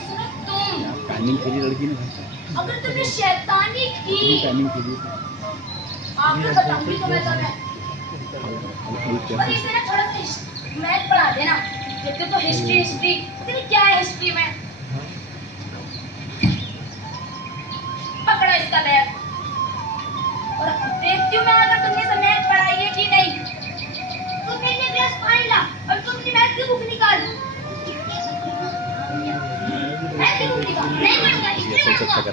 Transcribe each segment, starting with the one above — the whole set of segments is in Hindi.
सुनो तुम टाइमिंग के लिए लड़की ने अगर तुमने शैतानी की टाइमिंग के लिए आपको बताऊंगी तो मैं तुम्हें और इसे ना थोड़ा सा मैथ पढ़ा देना कहते तो हिस्ट्री पता क्या है हिस्ट्री में पकड़ो इसका बैग और देखती हूँ मैं अगर तुमने इसे मैथ पढ़ाई है कि नहीं तुमने एक गिलास पानी ला और तुमने मैथ की बुक निकाल मैथ की बुक निकाल नहीं पढ़ूंगा हिस्ट्री पढ़ूंगा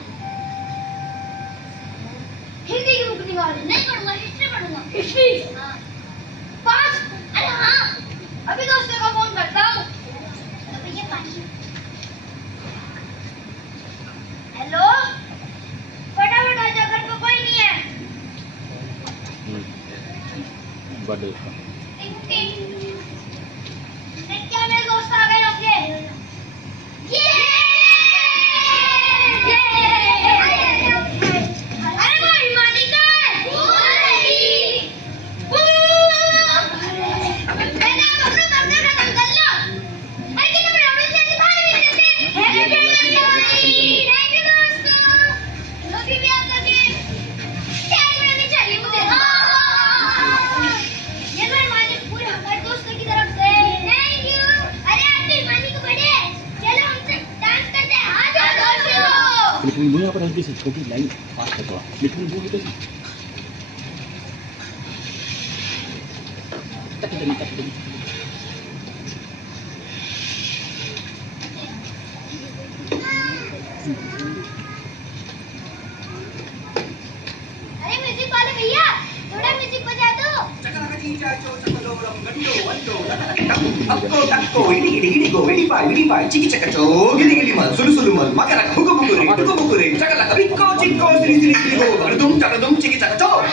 हिंदी की बुक निकाल नहीं पढ़ूंगा हिस्ट्री पढ़ूंगा हिस्ट्री हाँ पास अरे हाँ अभी दोस्तों को फोन करता हूँ भैया पानी हेलो फटाफट आ जा घर पे कोई नहीं है बर्थडे क्या मेरे दोस्त आ गए होंगे ये अरे वो हिमानी का है मैंने आप अपना करने खत्म कर लो अरे कितने बड़े बड़े से भाग नहीं देते हैप्पी बर्थडे दोस्तों लोगी भी आप करके क्या करनी चाहिए मुझे ये तो हिमानी पूरे हमारे दोस्तों की तरफ से थैंक यू अरे आप तो हिमानी को बड़े चलो हमसे डांस करते हैं आ जाओ दोस्तों लेकिन मुझे पर हल्की सी छोटी लाइन पास कर दो लेकिन वो तो तक अरे म्यूजिक वाले भैया थोड़ा म्यूजिक बजा दो Takko takko ini go ini pai ciki cakaco gini mal sulu mal makara buku bukure cakala rikko cikko sini go cakadum ciki cakaco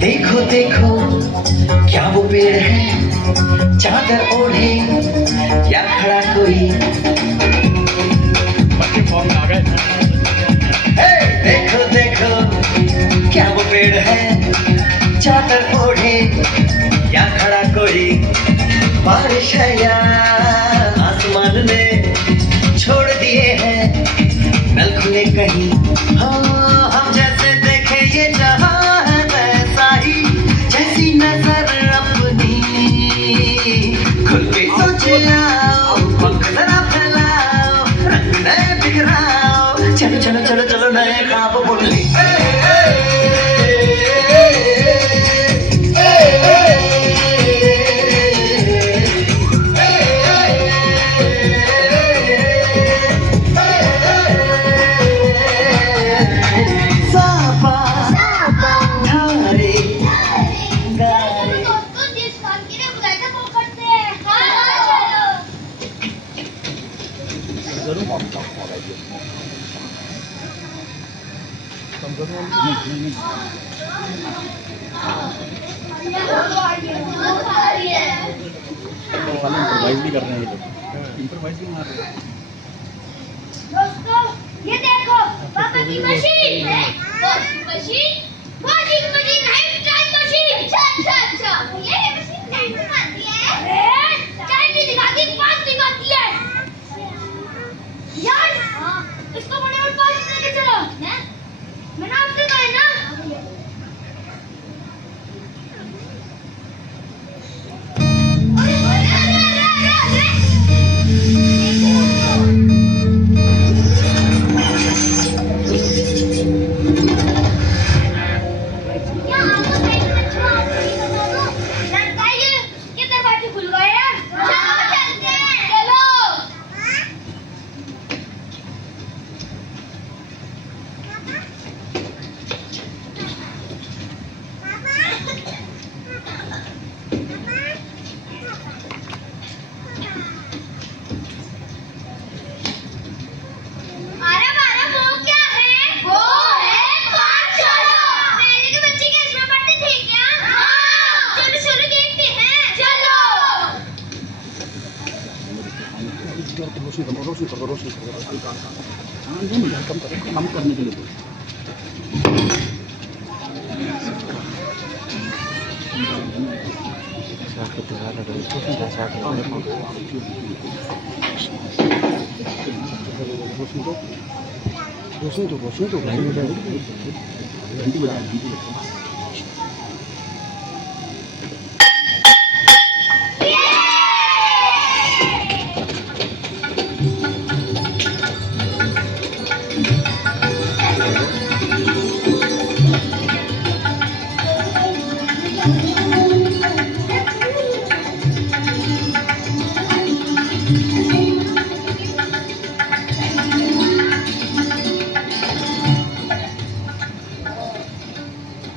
देखो देखो क्या वो पेड़ है चादर ओढ़े या खड़ा कोई देखो देखो क्या वो पेड़ है चादर ओढ़े या खड़ा कोई बारिश है या आसमान ने छोड़ दिए हैं नल खुले कहीं हाँ हम जैसे देखे ये जहां जैसी नजर अपनी खुल के सोच आओ पंख जरा फैलाओ रंग नए बिखराओ चलो चलो चलो चलो नए ख्वाब बुनले इम्प्रोवाइज भी कर रहे हैं ये लोग इम्प्रोवाइज भी मार रहे हैं दोस्तों ये देखो पापा की मशीन वॉशिंग मशीन है टाइम मशीन अच्छा ये मशीन टाइम दिखाती है टाइम नहीं दिखाती पास दिखाती है यार इसको फटाफट पास लेके चलो मैंने आपसे कहा है ना करो, रोशनी करो, हल्का हल्का। हाँ नहीं कम करो, कम करने के लिए बोलो। रोशनी तो घंटी बजा घंटी बजा।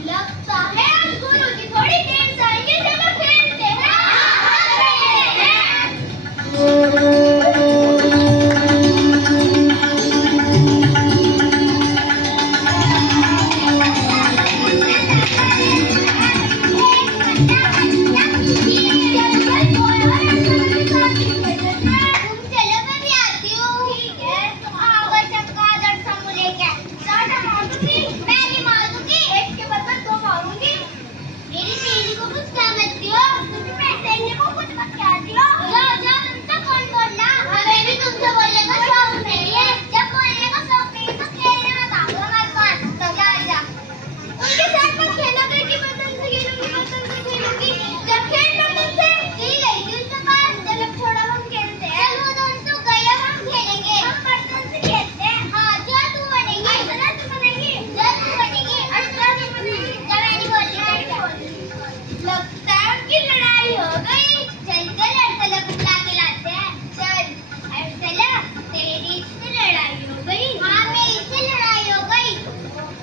लगता है गुरुजी थोड़ी देर से आएंगे, चलो खेलते हैं। तुम चलो, मैं भी आती हूँ। ठीक है, तुम आओ चक्का दर्शन को लेके। साटा मारूंगी, मैं भी मारूंगी, एक के बदले दो मारूंगी। मेरी सहेली को कुछ क्या मत दियो, तुम भी मेरी सहेली को कुछ मत क्या दियो। जाओ जाओ, तुमसे कौन बोलना, हमें भी तुमसे बोलने का शौक नहीं है। जब बोलने का शौक नहीं है तो खेलने मत आओ हमारे पास। तो जा जा, उनके साथ मत खेलोगे कि बर्तन से खेलूंगी, बर्तन से खेलूंगी। जब खेल बर्तन से चली गई थी उसके पास, चलो छोड़ो हम खेलते हैं। चलो दोस्त तो गए, अब हम खेलेंगे, हम बर्तन से खेलते हैं। हाँ जो तू बनेगी, अर्चना तू बनेगी, जो तू बनेगी, अर्चना तू बनेगी। जब मैंने बोली लगता है उनकी लड़ाई हो गई। चल चल अर्चना को बुला के लाते हैं। चल अर्चना, तेरी इससे लड़ाई हो गई। हाँ मेरी इससे लड़ाई हो गई।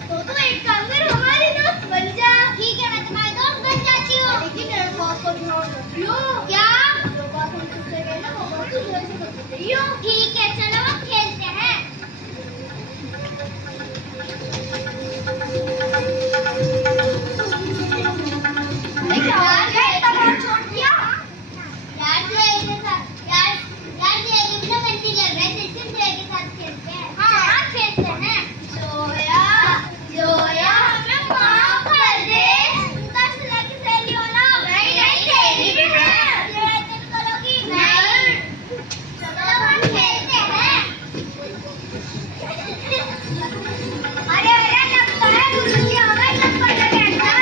तो तू एक काम कर, हमारी दोस्त बन जा। ठीक है, मैं तुम्हारी दोस्त बन जाती हूँ, लेकिन मेरे बात को ध्यान रखियो। क्या? जो बात हम तुझसे कहना वो बात तू जोर से मत बताइयो। ठीक है, चलो अब खेलते हैं। यार ये तमाम छोड़ दिया। यार जो एक साथ यार जो एक ना बंटी लग रहा है, सिर्फ एक साथ खेलते हैं। हाँ खेलते हैं। जोया हमें माफ कर दे। दस लाख की सहेली हो ना। नहीं सहेली भी है। लड़ाई तो करोगी नहीं। चलो हम खेलते हैं। अरे लगता है गुरुजी हमें चक्कर में बैठा।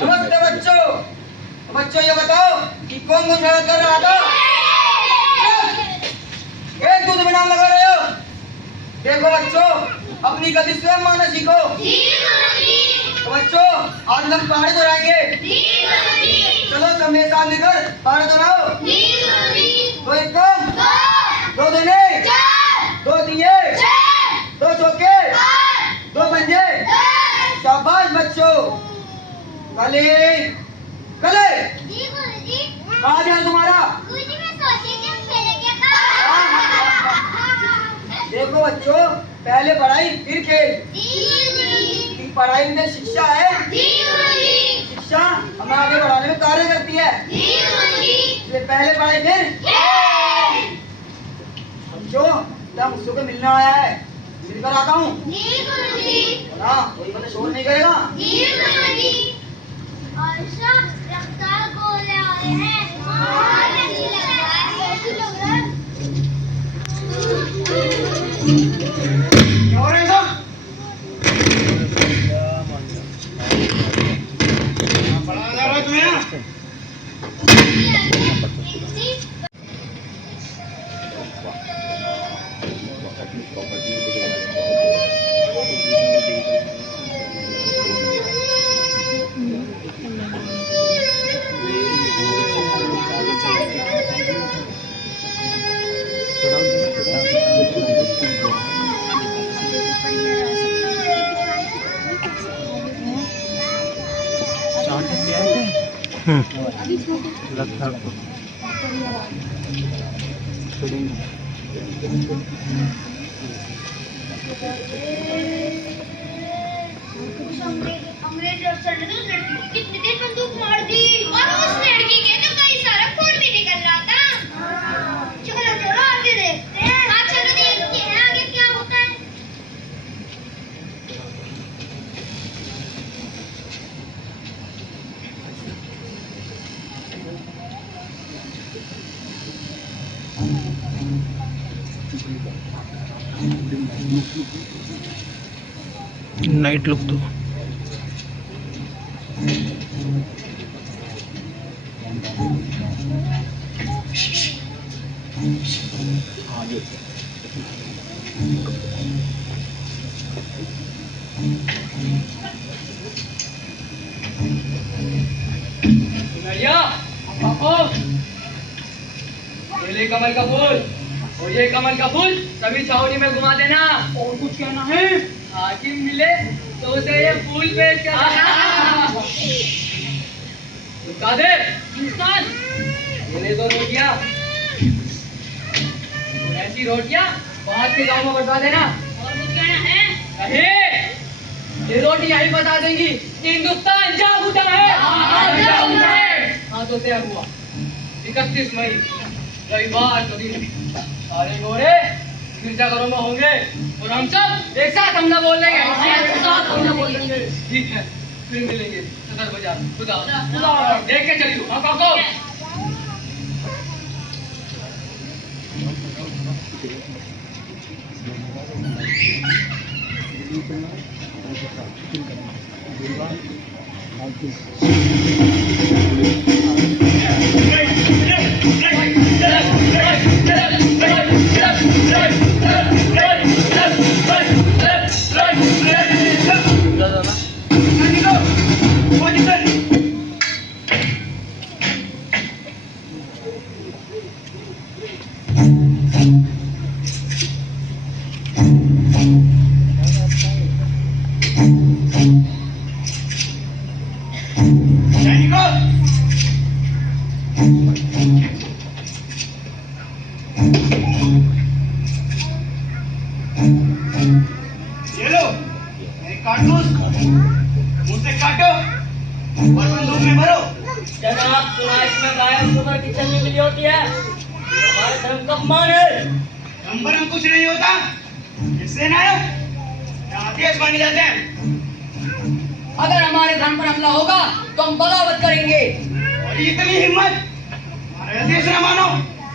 नमस्ते बच्चों। बच्चों ये बताओ कि कौन कौन झगड़ा कर रहा था? एक दूसरे में नाम लगा रहे हो। देखो बच्चों, अपनी गलती स्वयं मानना सीखो। तो बच्चों आज हम पहाड़ी दोहराएंगे। चलो सब मेरे साथ मिलकर पहाड़ी दोहराओ। दो एकम, दो दूनी, दो तिये, दो चौके, दो पंजे। शाबाश बच्चों। कले कले जी गुरुजी। कहाँ ध्यान तुम्हारा? गुरुजी मैं सोची कि हम खेलेंगे का। देखो बच्चों, पहले पढ़ाई फिर खेल। जी गुरुजी। कि पढ़ाई में शिक्षा है। जी गुरुजी। शिक्षा हमें आगे बढ़ाने में कार्य करती है। जी गुरुजी। इसलिए पहले पढ़ाई फिर खेल। बच्चों क्या मुझसे को मिलने आया है? मिलकर आता हूँ जी गुरुजी। ना, कोई मतलब शोर नहीं करेगा। जी गुरुजी। आशा रफ्तार बोले आए हैं। हाँ कैसी लग रहा है? कैसी लग रहा है? क्या हो रहा है सब? पढ़ाया जा रहा है तुम्हें? अंग्रेज अफसर ने तो उस लड़की को कितनी देर बंदूक मार दी और उस लड़की के तो कई सारा खून भी निकल रहा था। चलो चलो आगे देखते हैं। हाँ चलो देखते हैं आगे क्या होता है। नाइट लुक तो हाँ ये भैया पापा ये ले कमल का फूल और ये कमल का फूल सभी छावनी में घुमा देना। और कुछ कहना है? हाकिम मिले तो उसे ये फूल पेश करना। कादिर इंसान ये ले 2 रोटियां, ऐसी रोटियां बाहर के गांव में बता देना। और कुछ कहना है? अरे ये रोटी यही बता देंगी कि हिंदुस्तान जाग उठा है। हाँ तो तय हुआ 31 मई रविवार को दिन सारे गोरे गिरजाघरों में होंगे और हम सब एक साथ हमला बोल देंगे। ठीक है फिर मिलेंगे सदर बाजार। खुदा देख के चलियो। हाँ काको ये लो मेरे कारतूस मुझसे काटो और बंदूक में भरो। जनाब सुना इसमें गायब उम्र की चलनी मिली होती है। हमारे धर्म का अपमान है। नंबर में कुछ नहीं होता। इससे ना यहाँ देश माने जाते हैं। अगर हमारे धर्म पर हमला होगा तो हम बगावत करेंगे। और इतनी हिम्मत हमारे देश न मानो।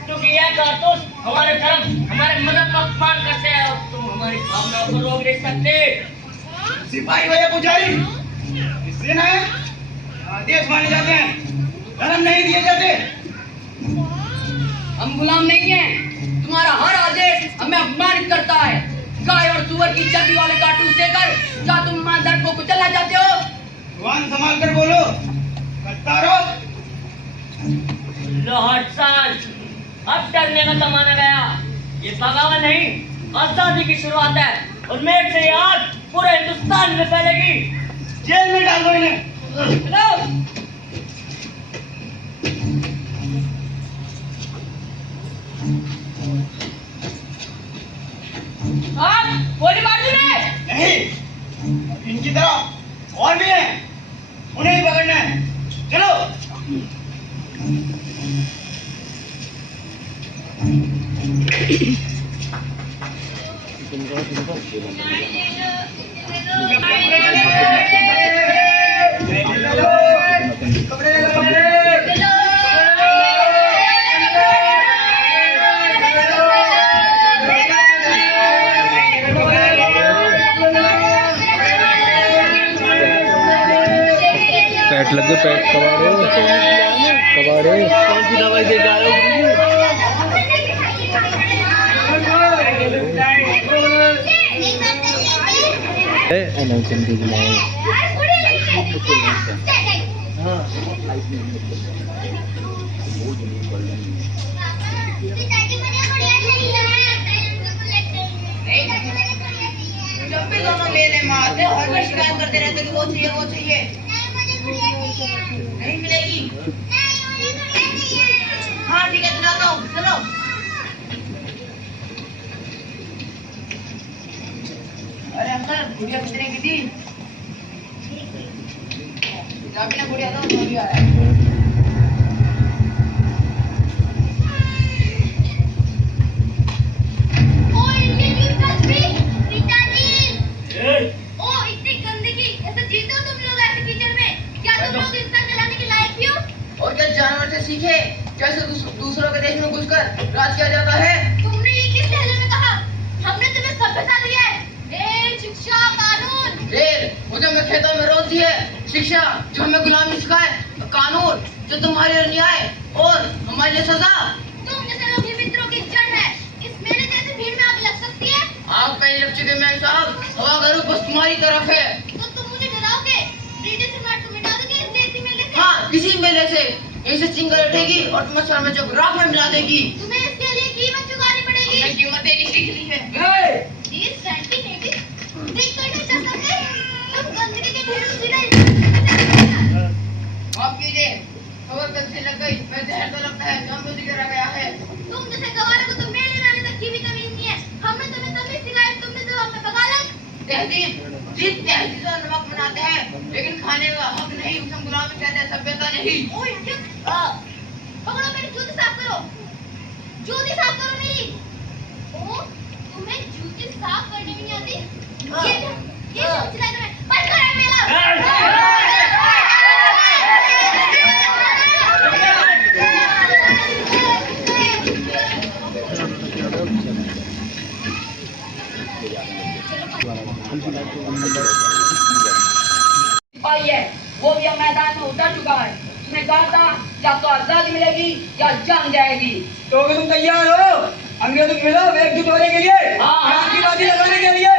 क्योंकि यह कारतूस हमारे धर्म हमारे मजहब का अपमान करते हैं और तुम हमारी भावनाओं को रोक नहीं सकते। सिपाही हो या पुजारी इससे ना यहाँ देश माने जाते हैं। धर्म नहीं दिए जाते। हम गुलाम नहीं हैं। तुम्हारा हर आदेश हमें अपमानित करता है। गाय और सुअर की चर्बी वाले कारतूस देकर क्या तुम हमारे धर्म को कुचलना चाहते हो? जुबान संभाल कर बोलो कत्तारो। लो हटसान, अब डरने का जमाना गया। ये बगावत नहीं आजादी की शुरुआत है और मेरे से ये आग पूरे हिंदुस्तान में फैलेगी। जेल में डाल दो इन्हें। चलो। गोली मार दी ने? नहीं इनकी तरह और भी हैं। उन्हें ही पकड़ना है। चलो पैट लग गए। पैट कबाड़े कौन सी दवाई दे के आए जब भी दोनों मेले में आते हर बार शिकायत करते रहते कि वो चाहिए वो चाहिए। नहीं मिलेगी। हाँ ठीक है दिलाता हूँ। चलो अरे अंकल गुड़िया कितने की थी? चाबी ना बुढ़िया तो अभी आया ओ इनकी तस्वीर पिताजी ओ इतनी गंदगी ऐसे जीते हो तुम लोग ऐसे कीचड़ में क्या तुम लोग इंसान कहलाने के लायक भी हो और क्या जानवर से सीखे कैसे दूसरों के देश में घुसकर राज किया जाता है। तुमने ये किस लहजे में कहा हमने तुम्हें सभ्यता दी है शिक्षा कानून वो जो हमें खेतों में रोती है, शिक्षा जो हमें गुलामी सिखाए, कानून जो तुम्हारे लिए न्याय और हमारे लिए सजा। तुम जैसे लोग ही मित्रों की जड़ है इस मेले जैसी भीड़ में आग लग सकती है आग कहीं लग चुके मैं साहब, हवा का रुख बस तुम्हारी तरफ है। तो तुम मुझे डराओगे ब्रिटिश सरकार को मिटा दोगे इस देसी मेले से हाँ, किसी मेले से ऐसे चिंगारी उठेगी और तुम्हें सर में जो राख में मिला देगी। तुम्हें इसके लिए कीमत चुकानी पड़ेगी हमने कीमत देनी सीख ली है। These scientific देख कर नहीं चल सकते तुम गंदगी के ढेर में जीना माफ कीजिए, खबर गलती लग गई, मैं जहर तो लगता है जानबूझ के गिरा गया है। तुम जैसे गवारों को तो मेले में आने तक की भी तमीज नहीं है हमने तुम्हें तमीज सिखाई तुमने जवाब में बगालत तहजीब जिस तहजीब का नमक बनाते हैं लेकिन खाने का हक नहीं, उसे हम गुलामी कहते हैं, सभ्यता नहीं। ओ इडियट पकड़ो मेरी जूती साफ करो जूती साफ करो मेरी ओ तुम्हें जूती साफ करनी भी नहीं आती ये चिल्लाए तुम्हें बंद करो मेला सिपाही है वो भी अब मैदान में उतर चुका है उसने कहा था या तो आजादी मिलेगी या जान जाएगी। तो अगर तुम तैयार हो अंग्रेजों के खिलाफ एकजुट होने के लिए, क्रांतिवादी लगाने के लिए।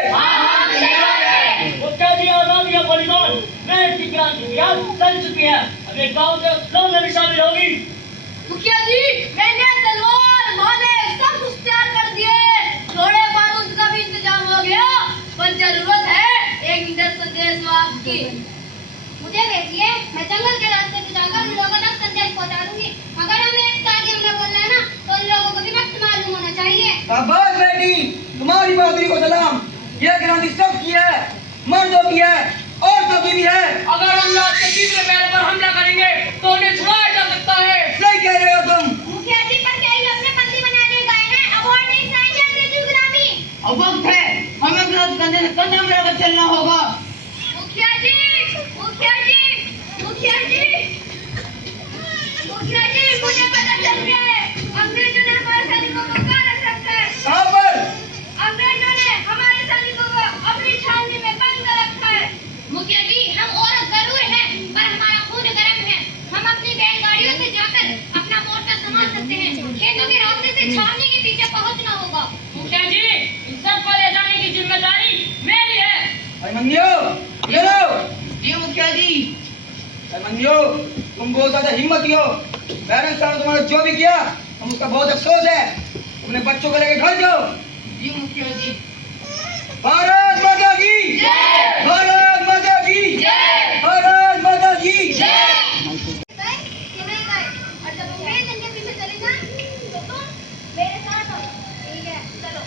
उत्तर आजादी या बलिदान मैं इसकी क्रांति की याद चल चुकी है। अब एक गाँव के लोग में भी शामिल होगी। मुखिया जी मैंने तलवार भाले सब कुछ तैयार कर दिए थोड़े बारूद का भी इंतजाम हो गया पर जरूरत है एक निडर देशवाद की मुझे भेजिए मैं जंगल के रास्ते से जाकर उन लोगों तक संदेश पहुंचा दूंगी अगर हमें एक साथ हमला बोलना है ना तो उन लोगों को भी वक्त मालूम होना चाहिए शाबाश बेटी, तुम्हारी बहादुरी को सलाम। ये क्रांति सबकी है, मर्दों की है, औरतों की भी है। अगर हम रात के तीसरे पैर पर हमला करेंगे तो उन्हें छुड़ाया जा सकता है। सही कह रहे हो तुम। मुखिया जी पर क्या ये अपने बंदी बनाने गए हैं अब और नहीं सहेंगे अंग्रेजी गुलामी अब वक्त है, हमें विरोध करने से कंधा मिलाकर चलना होगा। मुखिया जी मुखिया जी मुखिया जी मुखिया जी मुझे पता चल गया है अंग्रेजों ने हमारे सैनिकों को कहाँ रख रखा है कहाँ पर? अंग्रेजों ने हमारे सैनिकों को अपनी छावनी में बंद कर रखा है मुखिया जी हम औरत जरूर हैं पर हमारा खून गर्म है हम अपनी बैलगाड़ियों से जाकर अपना मोर्चा संभाल सकते हैं खेतों के रास्ते से छावनी के पीछे पहुंचना होगा मुखिया जी इन सब को ले जाने की जिम्मेदारी मेरी है। अभिमन्यु, ये लो। जी मुखिया जी। अभिमन्यु, तुम बहुत ज्यादा हिम्मती हो। बैरन साहब ने तुम्हारा जो भी किया हम उसका बहुत अफसोस है। अपने बच्चों को लेकर घर जाओ। जी मुखिया जी। भारत माता की जय। भारत माता की जय। भारत माता की जय। और जब अंग्रेज इनके पीछे चले जाएं तो तुम मेरे साथ हो ठीक है चलो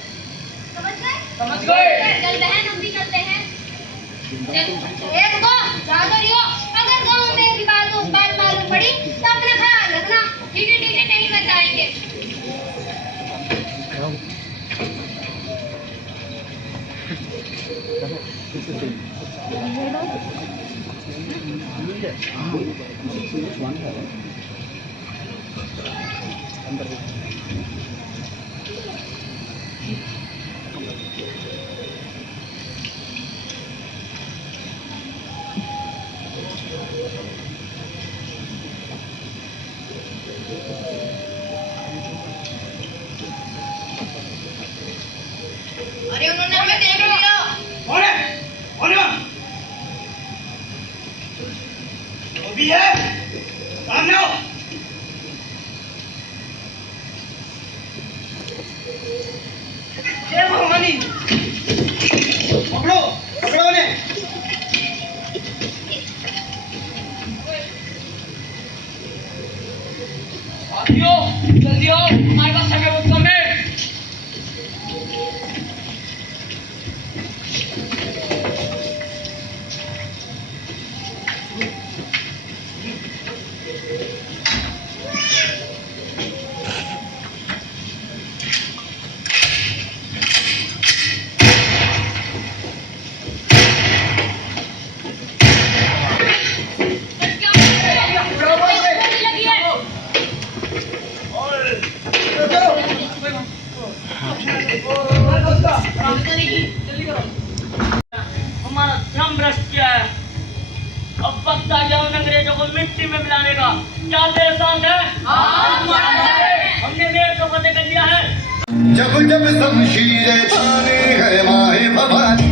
समझ गए समझ गए। चल बहन हम भी चलते हैं एक को जागरियो अगर गांव में भी बात मालूम पड़ी तो अपना ख्याल रखना ठीक है नहीं बताएंगे अरे उन्होंने हमें देख लिया। कौन है? कौन है? जो भी है सामने आओ। जय भवानी। पकड़ो पकड़ो उन्हें। साथियों जल्दी आओ हमारे पास समय बहुत कम है। अब वक्त आ गया उन अंग्रेजों को मिट्टी में मिलाने का। क्या तेरे साथ है? हमने मेर को फतेह कर लिया है। जब जब शमशीरें ताने है माहे भवानी,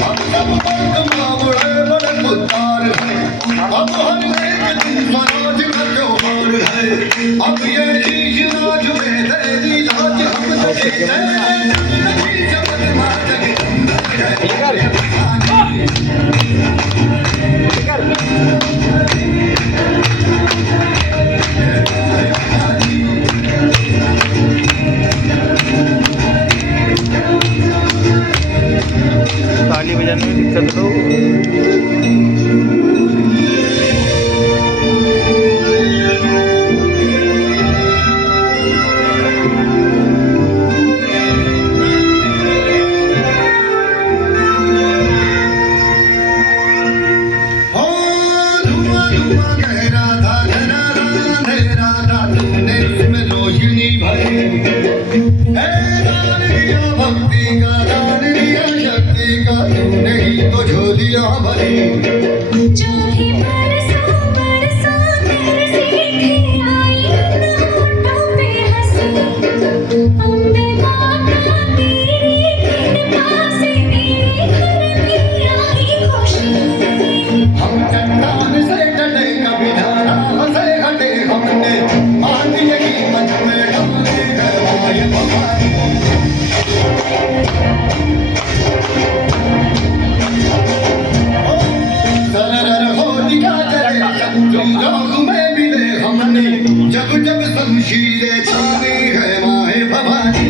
हम सब मर्द मामुड़े बड़े खुददार हैं। अब हर एक दिन स्वराज का त्योहार है। अब ये शीश ना झुके तेरी लाज हम नहीं समझ मार ताली बजाने में दिक्कत हो। जब जब शमशीरें ताने है माहे भवानी,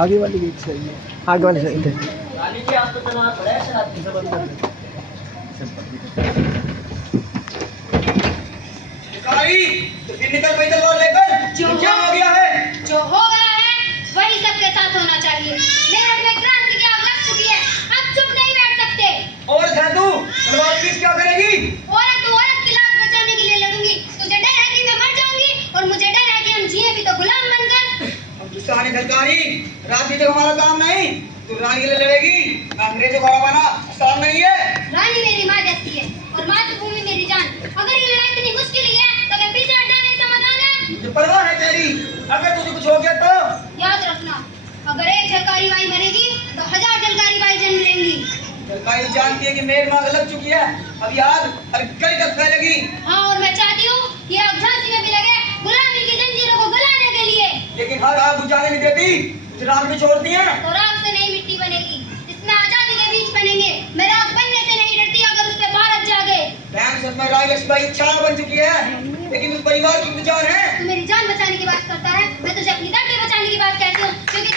आगे वाली गेट सही है, आगे वाली सही है। गाली के आप तो तुम्हारा बड़ा है शराब से बंद कर दे। फिर निकल पैदल और लेकर क्या हो गया है? जो हो गया है वही सबके साथ होना चाहिए। मेरठ में क्रांति की आग लग चुकी है, अब चुप नहीं बैठ सकते। और तू तलवार पुलिस क्या करेगी? औरत की लाश बचाने के लिए लड़ूंगी। तुझे डर है कि मैं मर जाऊंगी, और मुझे डर है कि हम जिए भी तो गुलाम बनकर। हम दुश्मनी सरकारी राजनीति हमारा काम नहीं। तू रानी के लिए लड़ेगी, अंग्रेजों को हराना आसान नहीं है। रानी मेरी माँ जैसी है और मातृभूमि मेरी जान। अगर ये लड़ाई इतनी मुश्किल ही है तो क्या पीछे हटना नहीं समाधान है? मुझे परवाह है तेरी, अगर तुझे कुछ हो गया तो याद रखना, अगर एक झलकारी बाई मरेगी तो 1000 झलकारी बाई जन्म लेंगी। सरकारी जानती है कि मेरी माँ लग चुकी है, अब याद हर गली तक फैलेगी। हाँ, और मैं चाहती हूँ कि आग झांसी में भी लगे गुलामी की जंजीरों को गलाने के लिए। लेकिन हर आग बुझाने नहीं देती, कुछ राग भी छोड़ती है। तो राख से नहीं मिट्टी बनेगी, इसमें आजादी के बीज बनेंगे। मैं राख बनने से नहीं डरती अगर उस पे भारत जागे। बहन सच में राय लक्ष्मीबाई छान बन चुकी है, लेकिन उस परिवार की जान है। तू मेरी जान बचाने की बात करता है, मैं तुझे अपनी धरती बचाने की बात कहती हूँ, क्योंकि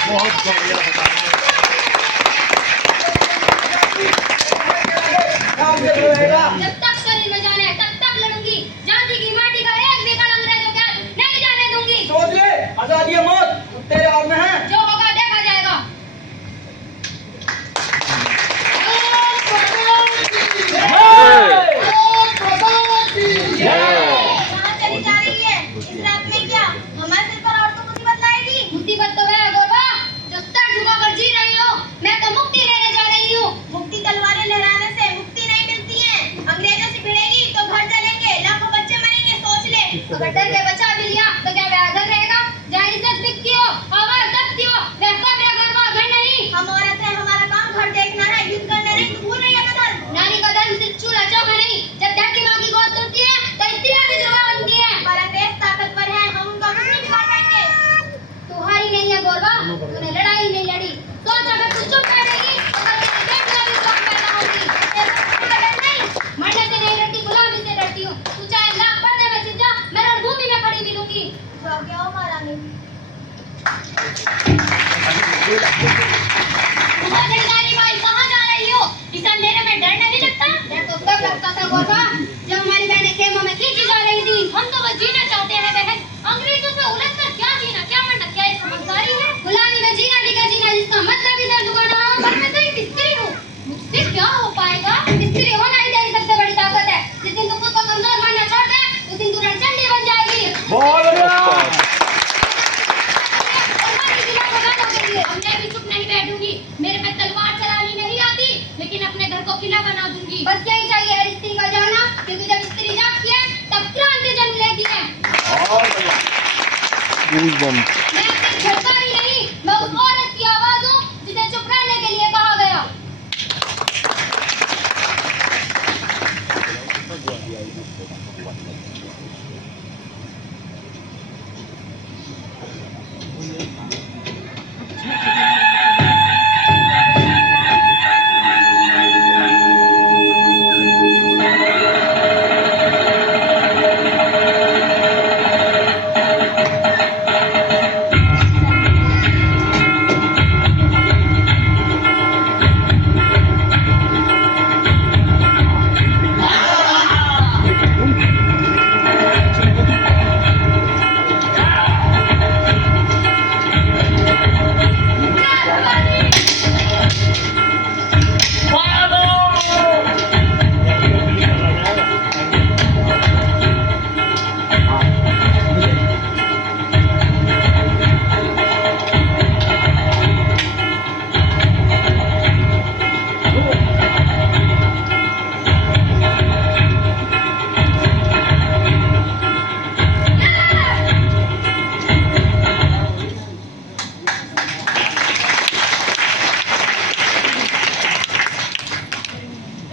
जब तक शरीर में जान है तब तक लड़ूंगी। झांसी की माटी का एक भी कण अंग्रेजों के हाथ नहीं जाने दूंगी। सोच ले, आजादी या मौत तेरे हाथ में है। जो होगा देखा जाएगा। कहाँ चली जा रही है? इस रात में क्या हमारे सिर पर और तो मुसीबत लाएगी? मुसीबत तो है गोरबा, जो सर झुकाकर जी रही हो। मैं तो मुक्ति लेने जा रही हूँ। मुक्ति तलवारें लहराने से मुक्ति नहीं मिलती है। अंग्रेजों से भिड़ेगी तो घर जलेंगे, लाखों बच्चे मरेंगे, सोच ले। अगर डर के बचा भी लिया तो क्या वह घर रहेगा? जहाँ इज्जत बिकती हो, आवाज दबती हो, वह कब्र है, घर नहीं। हम औरत हैं, हमारा काम घर देखना है, युद्ध करना नहीं। तू भूल रही है धर्म? नारी का धर्म सिर्फ चूल्हा चौका नहीं। जब धरती माँ की गोद सुनती है तो स्त्रियाँ भी ध्रुवा बनती है। पर अंग्रेज ताकतवर है, हम उनका कुछ नहीं बिगाड़ पाएंगे। तू हारी नहीं है गोरबा, तूने लड़ाई नहीं लड़ी। सोच अगर तू चुप बैठेगी तो कल तेरी बेटियां भी स्वाग पैदा होगी। तेरे डर नहीं, मरने से नहीं डरती, गुलामी से डरती हूँ। तू चाहे लाख पर्दे में छिप जा, मैं रणभूमि में मैं अपनी छटकारी नहीं, मैं उस औरत की आवाज हूँ जिसे चुप रहने के लिए कहा गया।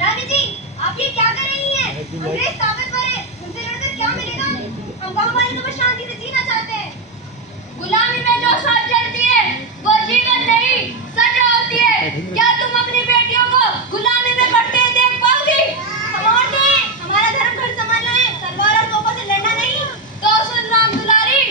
रानी जी, आप ये क्या कर रही हैं? अंग्रेज ताकतवर है, उनसे लड़कर क्या मिलेगा? हम गांव वाले तो बस शांति से जीना चाहते हैं। गुलामी में जो सांस जलती है, वो जीवन नहीं, सजा होती है। क्या तुम अपनी बेटियों को गुलामी में कटते देख पाओगी? हम औरतें हैं, हमारा धर्म घर संभालना है, तलवार और तोपों से लड़ना नहीं। तो सुन राम दुलारी,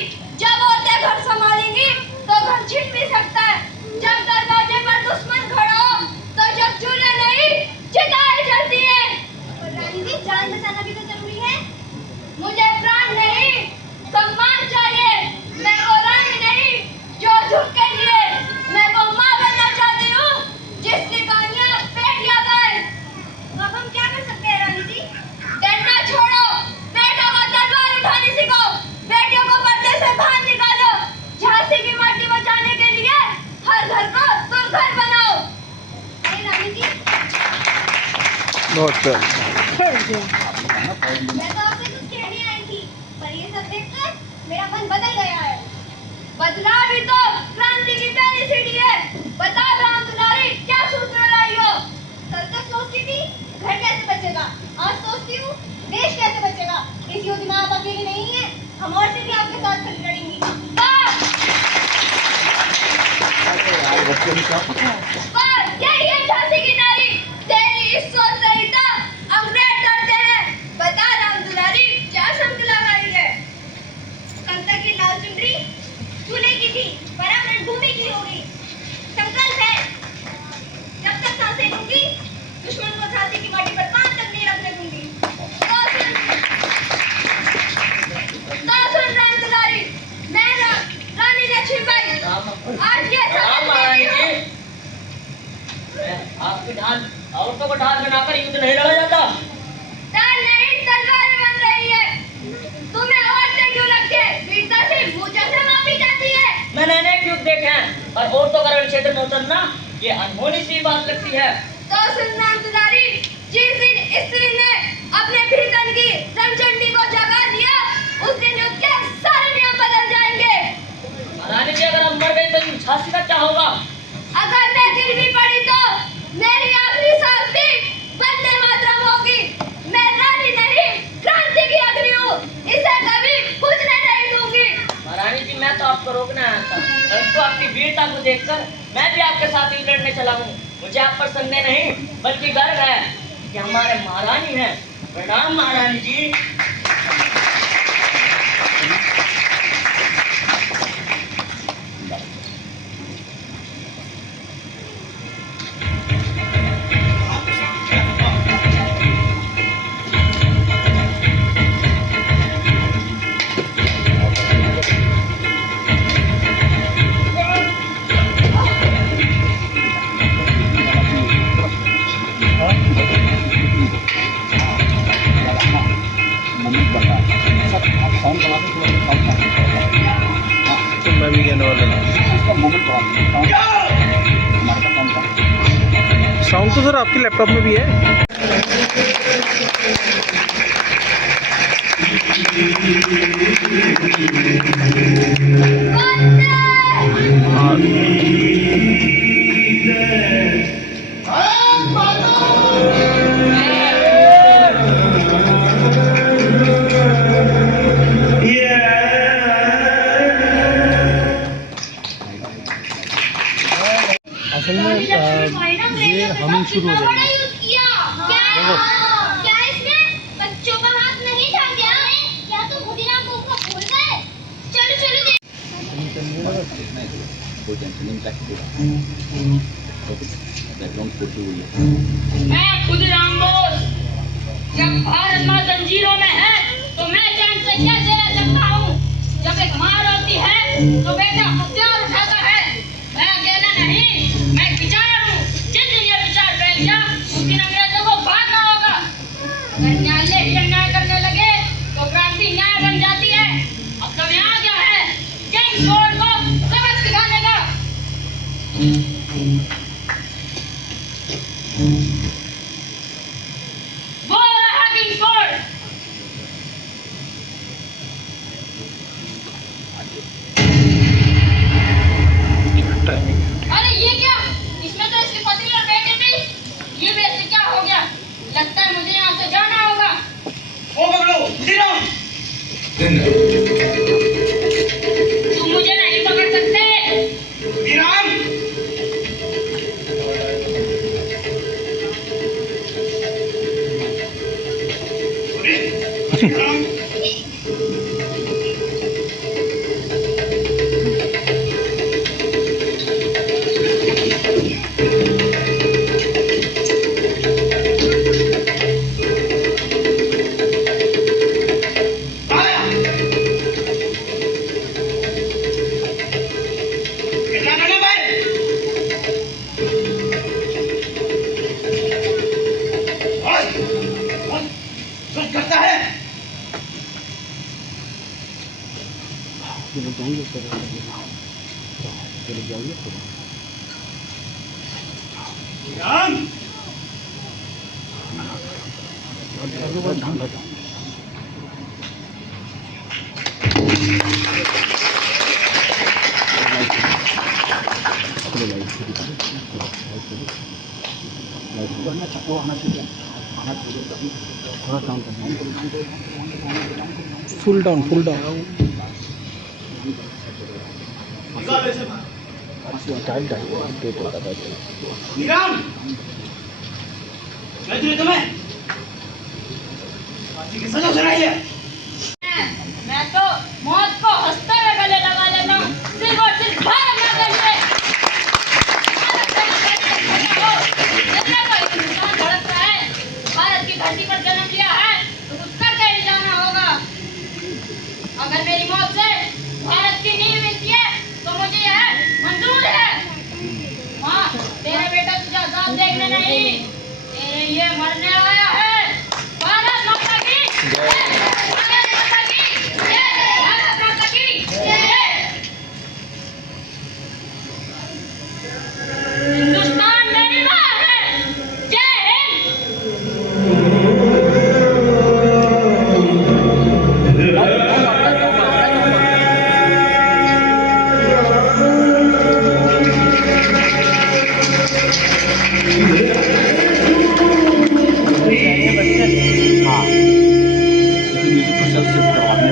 जब औरतें घर संभालेंगी, तो घर छिन भी सकता है। जब दरवाजे पर दुश्मन खड़ा हो, तो जब चूल्हे नहीं, चिताएं जलती है। और रानी जी, जान बचाना भी तो जरूरी है। मुझे प्राण नहीं, सम्मान चाहिए। मैं वो रानी नहीं जो झुक के लिए। मैं वो माँ बनना चाहती हूँ जिसकी कहानियाँ बेटियाँ गाएं। अब हम क्या कर सकते हैं रानी जी? डरना छोड़ो, बेटों को तलवार उठानी सिखाओ, बेटियों को पर्दे से बाहर निकालो। झांसी की माटी बचाने के लिए हर घर को सुरघर बनाओ। रानी जी, मैं तो आपसे कुछ कहने आई थी, पर ये सब देखकर मेरा मन बदल गया है। बदलाव ही तो क्रांति की पहली सीढ़ी है। बताओ राम दुलारी, क्या सूत्र लाई हो? कल तक सोचती थी घर कैसे बचेगा, आज सोचती हूँ देश कैसे बचेगा। इस युद्ध में आप अकेली नहीं है, हम और से भी आपके साथ खड़ी लड़ेंगी। यही है झांसी की नारी, तेरी इस सोच से ही तो अंग्रेज डरते हैं। बता राम दुलारी, क्या शंख लगाई है? कल तक की लाल चुनरी चूल्हे की थी, पर अब रणभूमि की हो गई। संकल्प है, जब तक सांसें लूंगी, दुश्मन को झांसी की माटी पर पांव तक नहीं रखने दूंगी। तो सुन राम दुलारी, मैं रानी लक्ष्मीबाई आज ये शपथ लेती हूँ। आपकी ढाल औरतों को ढाल बनाकर युद्ध नहीं लड़ा जाता। ढाल नहीं, तलवार बन रही है। तुम्हें औरतें क्यों लगती है? वीरता से मुंह से मापी जाती है। मैंने अनेक युद्ध देखे हैं, पर औरतों का रण क्षेत्र में उतरना ये अनहोनी सी बात लगती है। तो सुन राम दुलारी, जिस दिन स्त्री ने अपने भीतर की रणचंडी को जगा दिया, उस दिन युद्ध के सारे नियम बदल जाएंगे। रानी जी, अगर हम मर गए तो झांसी का क्या होगा? अगर मैं गिर भी पड़ी तो मेरी आखिरी सांस भी वंदे मातरम होगी। मैं रानी नहीं, क्रांति की अग्नि हूँ, इसे कभी बुझने नहीं दूंगी। रानी जी, मैं तो आपको रोकना आया था, परंतु आपकी वीरता को देखकर मैं भी आपके साथ ही लड़ने चला हूँ। मुझे आप पर संदेह नहीं, बल्कि गर्व है कि हमारे महारानी हैं। प्रणाम महारानी जी। साउंड तो सर आपके लैपटॉप में भी है। असल में ये हम ही शुरू हो बड़ा जाएंगे। यूज किया क्या इसमें बच्चों का हाथ नहीं था क्या तुम खुदीराम को भूल गए? चलो चलो कोई टेंशन नहीं, बैकग्राउंड फोटो हुई है। मैं खुदीराम बोस जब भारत माँ जंजीरों में है तो मैं चैन से कैसे रह सकता हूँ? जब एक मार होती है तो बेटा हथियार उठाता है। मैं अकेला नहीं, मैं विचार हूँ। जिस दिन ये विचार फैल गया उस दिन अंग्रेजों को भागना होगा। अगर न्यायालय ही अन्याय करने लगे तो क्रांति न्याय बन जाती है। अब तो यहाँ क्या है किंग्स कोड को सबक सिखाने का। वो रहा किंग्स कोड। अरे ये क्या? इसमें तो इसकी पत्नी और बेटे थे। ये वैसे क्या हो गया? लगता है मुझे यहाँ से जाना होगा। ओ पकड़ो खुदीराम। तुम मुझे नहीं पकड़ सकते। खुदीराम खुदीराम आया कितना गलत है? कुछ करता है? चलो जाएंगे सर, चलो जाइए। राम थोड़ा काम करना, फुल डाउन टाइट डेट होता था। खुदीराम मैं तुम्हें फांसी की सजा सुनाई है। मैं तो मौत को हंसते हुए गले लगा लेता हूँ सिर्फ और सिर्फ भारत माता के लिए। जितना कोई इंसान धड़क रहा है, भारत की धरती पर जन्म लिया है तो कुछ करके ही जाना होगा। अगर मेरी मौत से भारत की नींव मिलती है तो मुझे यह मंजूर है। हाँ, तेरा बेटा तुझे आजाद देखने नहीं, तेरे लिए मरने आया है। भारत माता की जय। भारत माता की जय। भारत माता की जय। हिंदुस्तान मेरी माँ है। जय हिंद। हाँ, म्यूजिक को सब शिफ्ट करवाने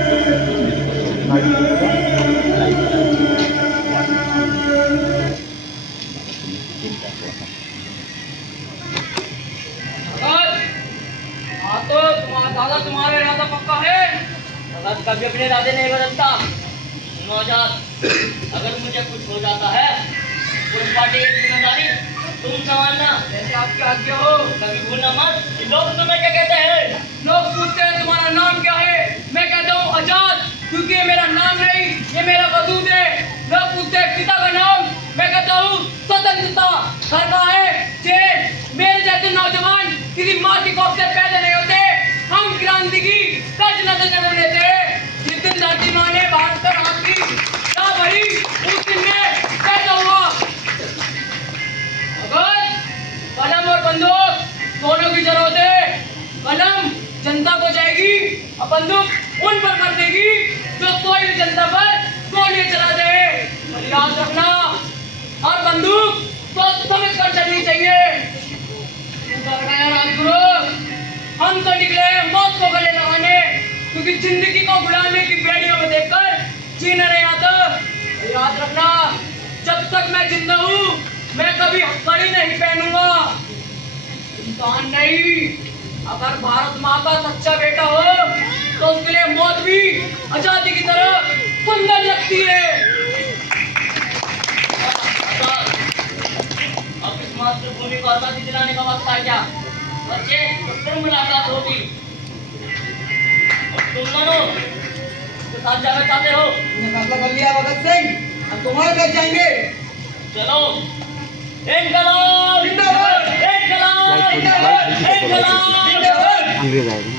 हाँ तो तुम्हारा दादा तुम्हारे इरादा पक्का है। अगर कभी अपने इरादे नहीं बदलता सुनो आजाद, अगर मुझे कुछ हो जाता है पुलिस पार्टी की जिम्मेदारी तुम संभालना। जैसे आपकी आज्ञा हो। कभी भूलना मत कि लोग तुम्हें क्या कहते हैं। लोग पूछते हैं तुम्हारा नाम क्या है, मैं कहता हूँ आजाद, क्योंकि ये मेरा नाम नहीं, ये मेरा वजूद है। लोग पूछते हैं पिता का नाम, मैं कहता हूँ स्वतंत्रता। घर का है जेल। मेरे जैसे नौजवान किसी माँ की कोख से पैदा नहीं होते, हम क्रांति की कर्ज न जन्म लेते। जिस दिन धरती माँ ने भारत पर हाथ की ना भरी उस दिन में पैदा हुआ। अगर कलम और बंदूक दोनों की जरूरत है। कलम जनता को जाएगी और बंदूक उन पर कर देगी जो कोई भी जनता पर गोली चला दे। और याद रखना, और बंदूक तो समझ कर चलनी चाहिए। राजगुरु, हम तो निकले मौत को गले लगाने, क्योंकि जिंदगी को बुलाने की बेड़ियों में देखकर जीना नहीं आता। याद रखना, जब तक मैं जिंदा हूँ मैं कभी हथकड़ी नहीं पहनूंगा। इंसान नहीं, अगर भारत माँ का सच्चा बेटा हो तो उसके लिए मौत भी आजादी की तरह सुंदर लगती है। अब इस मातृभूमि को आजादी दिलाने का वक्त आ गया। बच्चे, तो फिर मुलाकात होगी। और तुम दोनों के साथ जाना चाहते हो? फैसला कर लिया भगत सिंह, अब तुम्हारे साथ जाएंगे। चलो। इनकलाब जिंदाबाद, इनकलाब जिंदाबाद, इनकलाब जिंदाबाद। अंग्रेज आएगा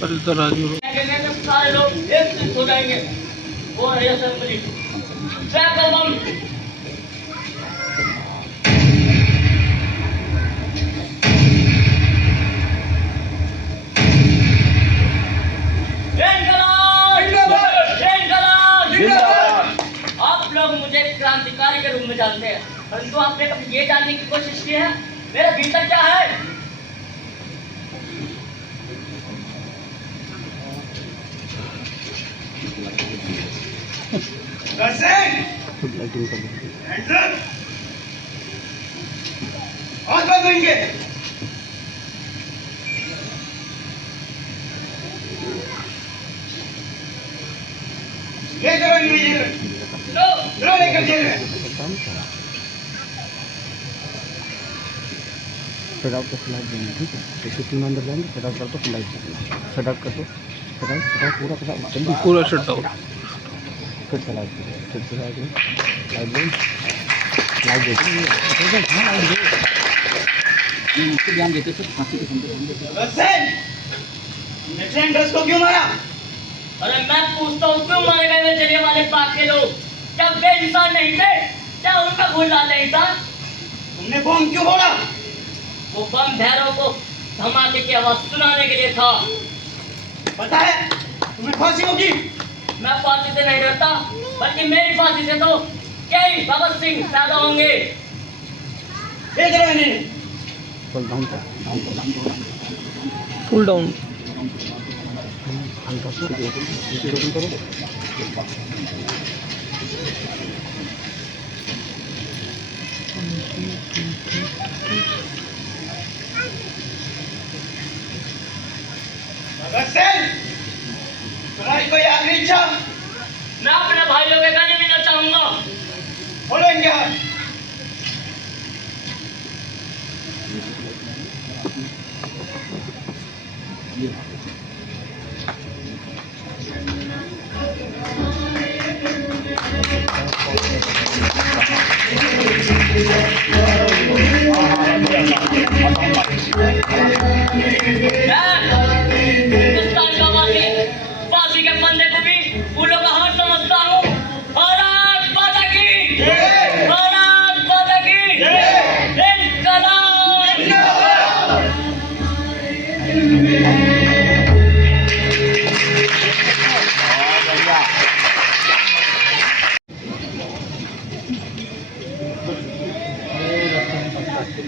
पर इधर राजगुरु सारे लोग एक साथ हो जाएंगे। वो है असेंबली। ट्रैक बम। आप लोग मुझे क्रांतिकारी के रूप में जानते हैं, परंतु आपने कभी ये जानने की कोशिश की है मेरे भीतर क्या है? हाथ बंद करेंगे। ले चलो लो लेकर जेल में। सेट आउट का फ्लाइट देंगे, ठीक है? जैसे तुम अंदर जाएंगे सेट आउट कर दो, फ्लाइट सेट आउट कर दो, सेट आउट पूरा जल्दी पूरा सेट आउट। फिर चला फिर चला लाइट दे लाइट देते हाँ लाइट दे उसको ध्यान देते सर फांसी के नेक्स्ट को क्यों मारा? अरे मैं पूछता हूँ क्यों मारे गए वे जलियांवाले बाग के लोग? क्या वे इंसान नहीं थे? क्या उनका खून लाल नहीं था? तुमने बम क्यों फोड़ा? वो बम भैरव को धमाके की आवाज सुनाने के लिए था। पता है तुम्हें फांसी होगी। मैं फांसी से नहीं डरता, बल्कि मेरी फांसी से तो कई भगत सिंह पैदा होंगे। देख रहे हैं फुल डाउन फुल डाउन करो। भगत सिंह, तुम्हारी कोई आखिरी इच्छा? मैं अपने भाइयों के गले मिलना चाहूंगा। बोलो इनके हाथ। हिंदुस्तान का वासी फांसी के फंदे को भी फूलों का हार समझता हूँ। भारत माता की जय, भारत माता की जय, इनकलाब जिंदाबाद।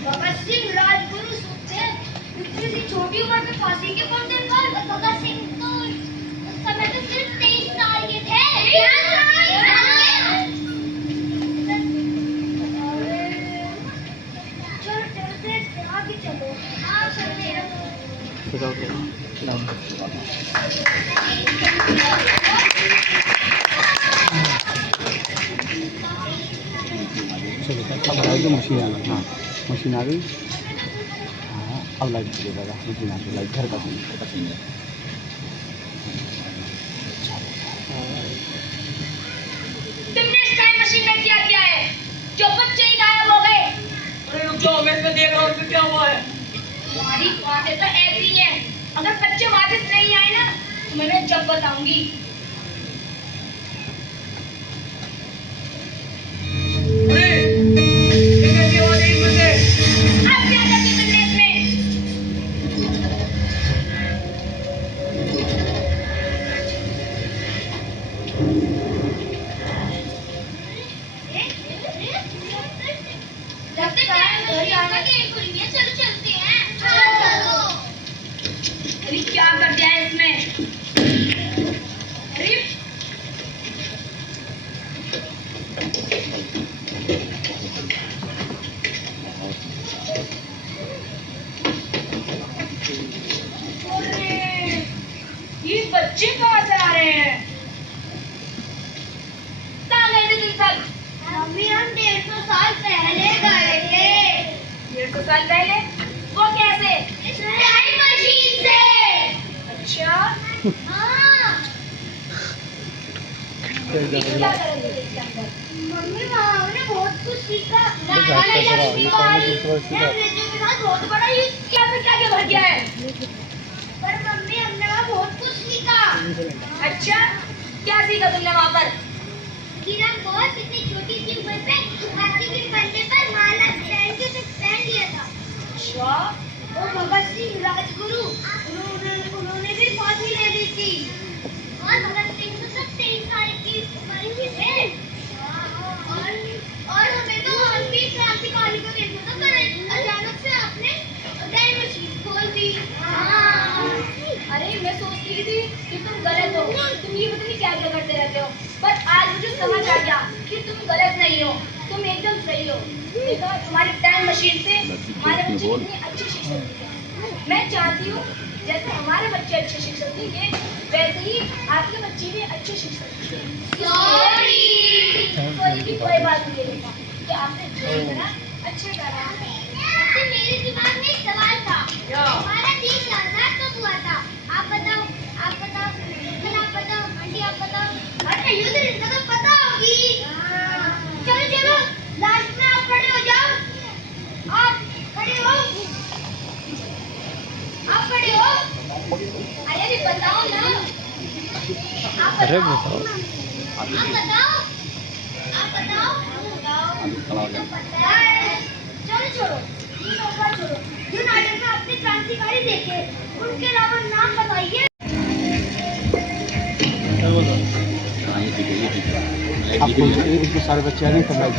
भगत सिंह राजगुरु सोचे इतनी सी छोटी उम्र में फांसी के फंदे पर। भगत सिंह तो उस समय तो सिर्फ 23 साल के थे। चलो चलते आगे चलो। आप चलते अब लाइट तो मशीन आ गई। हाँ मशीन आ गई। हाँ अब लाइट चलेगा, मशीन आ गई। लाइट घर का सीन है। तुमने इस टाइम मशीन में क्या किया है? जो बच्चे ही गायब हो गए। अरे रुक जाओ, मैं इसमें देख रहा हूँ कि क्या हुआ है। तुम्हारी बातें तो ऐसी हैं। अगर बच्चे वापस नहीं आए ना तो मैं जब बताऊंगी। अरे ये कैसी आवाज आई मुझे? अब क्या करते तुमने इसमें? चलो चलते हैं। चलो। अरे क्या कर दिया है इसमें? अरे ये बच्चे कहाँ से आ रहे हैं? कहाँ गए थे तुम सब? मम्मी हम 150 साल पहले गए थे। 150 साल पहले? वो कैसे? टाइम मशीन से। अच्छा, हाँ। इसमें क्या करेंगे इसके अंदर? मम्मी वहाँ हमने बहुत कुछ सीखा। बहुत बड़ा ये क्या भर गया है? पर मम्मी हमने वहाँ बहुत कुछ सीखा। अच्छा, क्या सीखा तुमने वहाँ पर? कि हम बहुत इतनी छोटी सी उम्र पे हाथी के पंजे पर माला पहन के तो पहन लिया था। अच्छा, और भगत सिंह राजगुरु उन्होंने भी फांसी ले ली थी। और भगत सिंह तो सब 23 साल की उम्र के थे। और हमें तो हम भी क्रांतिकारी को देखना था, पर अचानक से आपने टाइम मशीन खोल दी। अरे मैं सोच रही थी कि तुम गलत हो, तुम ये पता नहीं क्या क्या करते रहते हो, पर आज मुझे समझ आ गया कि तुम गलत नहीं हो, तुम एकदम सही हो। देखो तुम्हारी टाइम मशीन से हमारे बच्चे कितनी अच्छी शिक्षा सीखे। मैं चाहती हूँ जैसे हमारे बच्चे अच्छी शिक्षा सीखे, वैसे ही आपके बच्चे भी अच्छी शिक्षा सीखे। सॉरी की कोई बात नहीं है, कि आपने जो करा अच्छा करा। वैसे मेरे दिमाग में एक सवाल था। हमारा 30 साल था कब हुआ था? आप बताओ। अंकल आप बताओ, आंटी आप बताओ। अरे युद्ध इसका तो पता होगी। चलो चलो, लास्ट में आप खड़े हो जाओ। आप खड़े हो। आप खड़े हो। अरे बताओ ना। आप अरे बताओ। बताओ। आप बताओ। आप बताओ। चलो छोड़ो, ये मौका छोड़ो। जो नाटक में आपने क्रांतिकारी देखे, उनके अलावा नाम बताइए। आपको इनको सारे बच्चे आ गए तब लाइट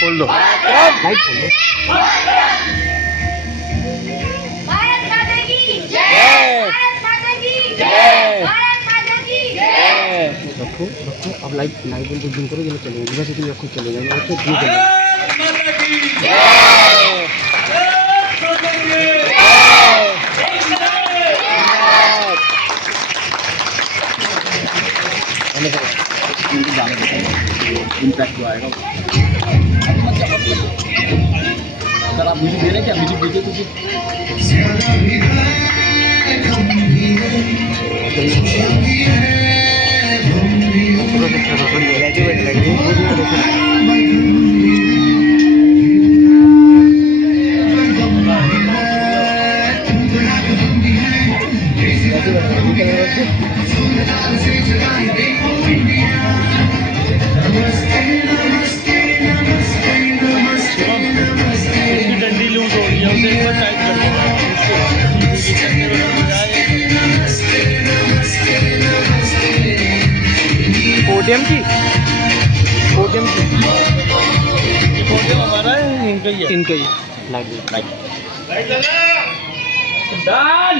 खोल दो, लाइट खोल दो। भारत माता की जय। भारत माता की जय। भारत माता की जय। रखो रखो, अब लाइट लाइट बंद दिन करो, जब चलेंगे वैसे तुम खुद चले जाएंगे। अच्छा ठीक है। इम्पैक्ट जो आएगा अगर आप म्यूजिक दे रहे हैं, क्या म्यूजिक दीजिए तुझे। डंडी लूज हो रही है, उसे एक बार टाइट कर देना। पोडियम की पोडियम हमारा है, इनका ही है। लाइट लाइट लगा। डन।